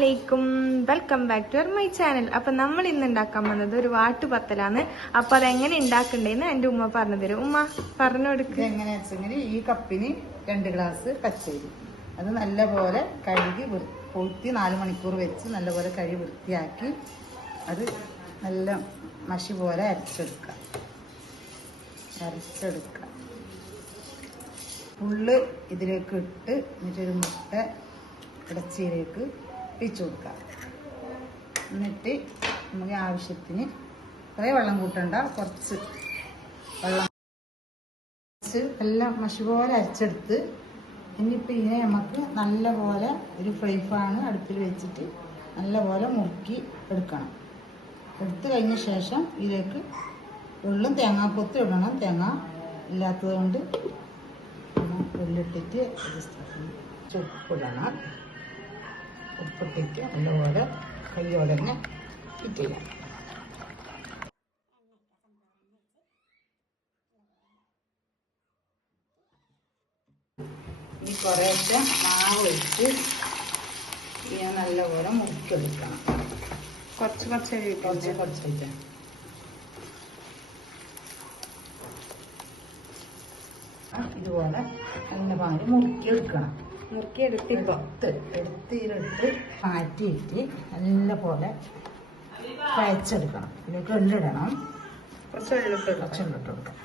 അസ്സലാമലൈക്കും, welcome back to my channel. അപ്പൊ നമ്മൾ ഇന്ന് ഉണ്ടാക്കാൻ വന്നത് ഒരു വാട്ടുപത്തലാണ്. അപ്പൊ അതെങ്ങനെ ഉണ്ടാക്കണ്ടേന്ന് എന്റെ ഉമ്മ പറഞ്ഞു തരും. ഉമ്മ പറഞ്ഞു കൊടുക്കുക. എങ്ങനെയാ വെച്ചെങ്കിൽ ഈ കപ്പിന് 2 ഗ്ലാസ് പച്ചരി, അത് നല്ലപോലെ കഴുകി പൊത്തി 4 മണിക്കൂർ വെച്ച് നല്ലപോലെ കഴുകി വൃത്തിയാക്കി അത് നല്ല മഷി പോലെ അരച്ചെടുക്കുക. ഉള്ള് ഇതിലേക്ക് ഇട്ട് എന്നിട്ടൊരു മുട്ട ഇടച്ചിയിലേക്ക് ഇടിച്ചു കൊടുക്കുക. എന്നിട്ട് നമുക്ക് ആവശ്യത്തിന് കുറേ വെള്ളം കൂട്ടണ്ട, കുറച്ച് വെള്ളം എല്ലാം മഷി പോലെ അരച്ചെടുത്ത് ഇനിയിപ്പോൾ ഇതിനെ നമുക്ക് നല്ലപോലെ ഒരു ഫ്രൈ പാൻ അടുപ്പിൽ വെച്ചിട്ട് നല്ലപോലെ മുറുക്കി എടുക്കണം. എടുത്തു കഴിഞ്ഞ ശേഷം ഇതിലേക്ക് ഉള്ളും തേങ്ങാക്കൊത്ത് ഇടണം. തേങ്ങ ഇല്ലാത്തത് കൊണ്ട് ഉള്ളിട്ടിട്ട് ഉപ്പിടണം. ഉപ്പിട്ടിട്ട് നല്ലപോലെ കയ്യോടെ തന്നെ ഫിറ്റ് ചെയ്യാം. ഈ കുറേശ്ശെ മാവ് വെച്ച് ഞാൻ നല്ലപോലെ മുറിക്കെടുക്കണം. കുറച്ച് ഇതുപോലെ നല്ല പാല് മുറുക്കിയെടുക്കണം. എടുത്തിട്ട് മാറ്റിയിട്ട് നല്ല പോലെ കുഴച്ചെടുക്കണം. ഇതിലേക്ക് എള്ളിടണം. കുറച്ച് എള്ളിട്ട് കൊടുക്കണം.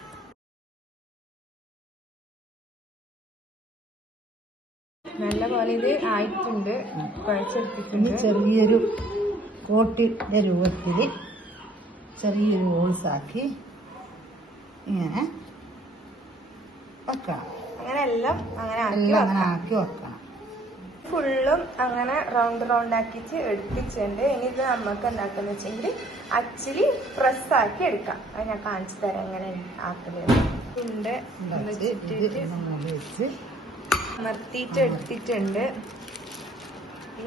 നല്ല പോലെ ഇത് ആയിട്ടുണ്ട്, കുഴച്ചെടുത്തിട്ടുണ്ട്. ചെറിയൊരു കോട്ടിന്റെ രൂപത്തിൽ ചെറിയൊരു ഹോൾസാക്കി ഇങ്ങനെ വെക്കണം. അങ്ങനെ എല്ലാം അങ്ങനെ ആക്കി വെക്കണം. ഫുള്ളും അങ്ങനെ റൗണ്ട് ആക്കിച്ച് എടുപ്പിച്ചിട്ടുണ്ട്. ഇനി ഇത് നമുക്ക് എന്താക്കാന്ന് വെച്ചെങ്കിൽ അച്ചിരി പ്രസ് ആക്കി എടുക്കാം. അത് ഞാൻ കാണിച്ചു തരാം എങ്ങനെ ആക്കുന്നത്. അമർത്തിയിട്ട് എടുത്തിട്ടുണ്ട്.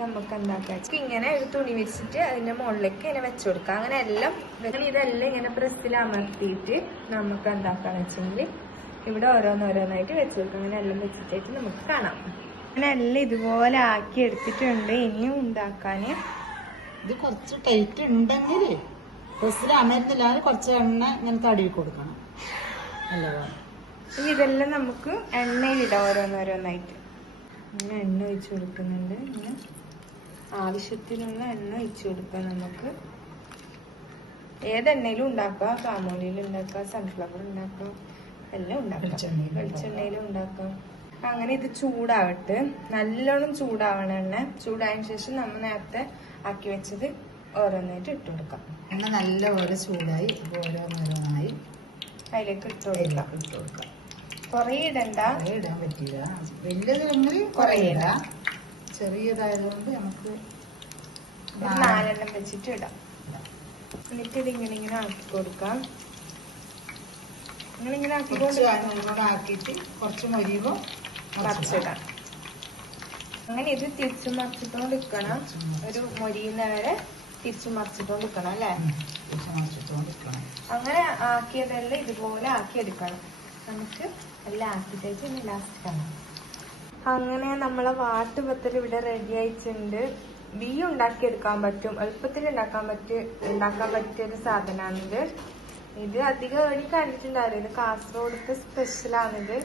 നമുക്ക് എന്താക്കാം, ഇങ്ങനെ ഒരു തുണി വെച്ചിട്ട് അതിന്റെ മുകളിലേക്ക് ഇങ്ങനെ വെച്ചു കൊടുക്കാം. അങ്ങനെ എല്ലാം ഇതെല്ലാം ഇങ്ങനെ പ്രസ്സിൽ അമർത്തിയിട്ട് നമുക്ക് എന്താക്കാന്ന് വെച്ചെങ്കിൽ ഇവിടെ ഓരോന്നോരോന്നായിട്ട് വെച്ചു കൊടുക്കാം. അങ്ങനെ എല്ലാം വെച്ചിട്ടായിട്ട് നമുക്ക് കാണാം. അങ്ങനെ എല്ലാം ഇതുപോലെ ആക്കി എടുത്തിട്ടുണ്ട്. ഇനിയും ഉണ്ടാക്കാന് ഇത് കുറച്ച് ടൈറ്റ് ഉണ്ടെങ്കിൽ പ്രസ്സിൽ അമരുന്നില്ലാതെ കുറച്ച് എണ്ണ ഇങ്ങനെ തടവി കൊടുക്കണം. നല്ലപോലെ ഇനി ഇതെല്ലാം നമുക്ക് എണ്ണയിലിടാം ഓരോന്നോരോന്നായിട്ട്. ഇങ്ങനെ എണ്ണ ഒഴിച്ചു കൊടുക്കുന്നുണ്ട്. ഇങ്ങനെ ആവശ്യത്തിനുള്ള എണ്ണ ഒഴിച്ചു കൊടുക്കാം. നമുക്ക് ഏതെണ്ണയിലും ഉണ്ടാക്കാം. പാമോലിയിൽ ഉണ്ടാക്കാം, സൺഫ്ലവർ ഉണ്ടാക്കാം, എല്ലാം ഉണ്ടാക്കാം. വെളിച്ചെണ്ണയിലും ഉണ്ടാക്കാം. അങ്ങനെ ഇത് ചൂടാവട്ടെ, നല്ലോണം ചൂടാവണം. എണ്ണ ചൂടായതിനു ശേഷം നമ്മൾ നേരത്തെ ആക്കി വെച്ചത് ഓരോന്നായിട്ട് ഇട്ട് കൊടുക്കാം. എണ്ണ നല്ലപോലെ ചൂടായി ഓരോന്നോരോന്നായി അതിലേക്ക് ഇട്ട് കൊടുക്കാം. കുറേ ഇടണ്ട, ഇടാൻ പറ്റില്ല. വലിയതെങ്കിൽ കുറേ ഇടാം. ചെറിയതായതുകൊണ്ട് നമുക്ക് 4 എണ്ണം വെച്ചിട്ട് ഇടാം. എന്നിട്ട് ഇതിങ്ങനെ ആക്കി കൊടുക്കാം. ഇങ്ങനെ ആക്കിയിട്ട് കുറച്ച് മൊരിയുമ്പോൾ മറിച്ചിടാം. അങ്ങനെ ഇത് തിരിച്ചു മറിച്ചിട്ടോണ്ട് നിൽക്കണം. ഒരു മൊരിയുന്നവരെ തിരിച്ചു മറിച്ചിട്ടോണ്ട് നിൽക്കണം അല്ലേ? അങ്ങനെ ആക്കിയതെല്ലാം ഇതുപോലെ ആക്കിയെടുക്കണം. നമുക്ക് എല്ലാം ആക്കിയിട്ട് ലാസ്റ്റ് കാണാം. അങ്ങനെ നമ്മളെ വാട്ടുപത്തൽ ഇവിടെ റെഡി ആയിട്ടുണ്ട്. ബീ ഉണ്ടാക്കിയെടുക്കാൻ പറ്റും, എളുപ്പത്തിൽ ഉണ്ടാക്കാൻ പറ്റിയൊരു സാധനമാണിത്. ഇത് അധികം ഏടി കണ്ടിട്ടുണ്ടാവില്ല. ഇത് കാസർഗോഡത്തെ സ്പെഷ്യലാണിത്.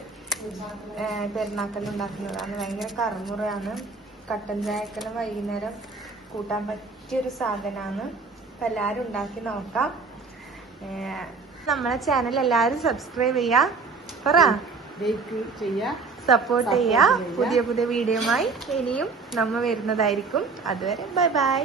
പെരുന്നാക്കൽ ഉണ്ടാക്കുന്നതാണ്. ഭയങ്കര കറുമുറയാണ്. കട്ടൻ ചായക്കെല്ലാം വൈകുന്നേരം കൂട്ടാൻ പറ്റിയൊരു സാധനമാണ്. അപ്പൊ എല്ലാരും ഉണ്ടാക്കി നോക്കാം. നമ്മളെ ചാനൽ എല്ലാരും സബ്സ്ക്രൈബ് ചെയ്യാ, സപ്പോർട്ട് ചെയ്യാ. പുതിയ വീഡിയോയുമായി ഇനിയും നമ്മ വരുന്നതായിരിക്കും. അതുവരെ ബൈ ബൈ.